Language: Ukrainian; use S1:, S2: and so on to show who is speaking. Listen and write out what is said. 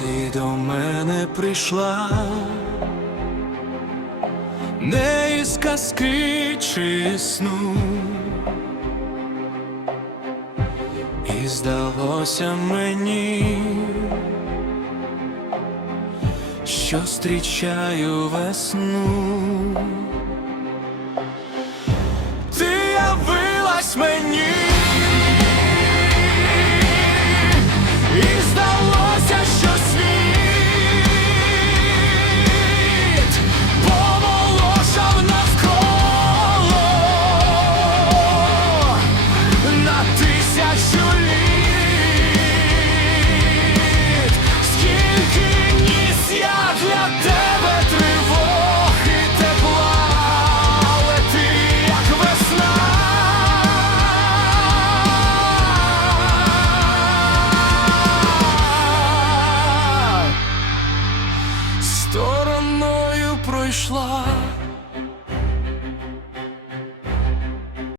S1: ти до мене прийшла, не із казки чи сну, і здалося мені, що зустрічаю весну. Ти явилась мені. Скільки ніс я для тебе тривоги тепла, ти як весна. Стороною пройшла.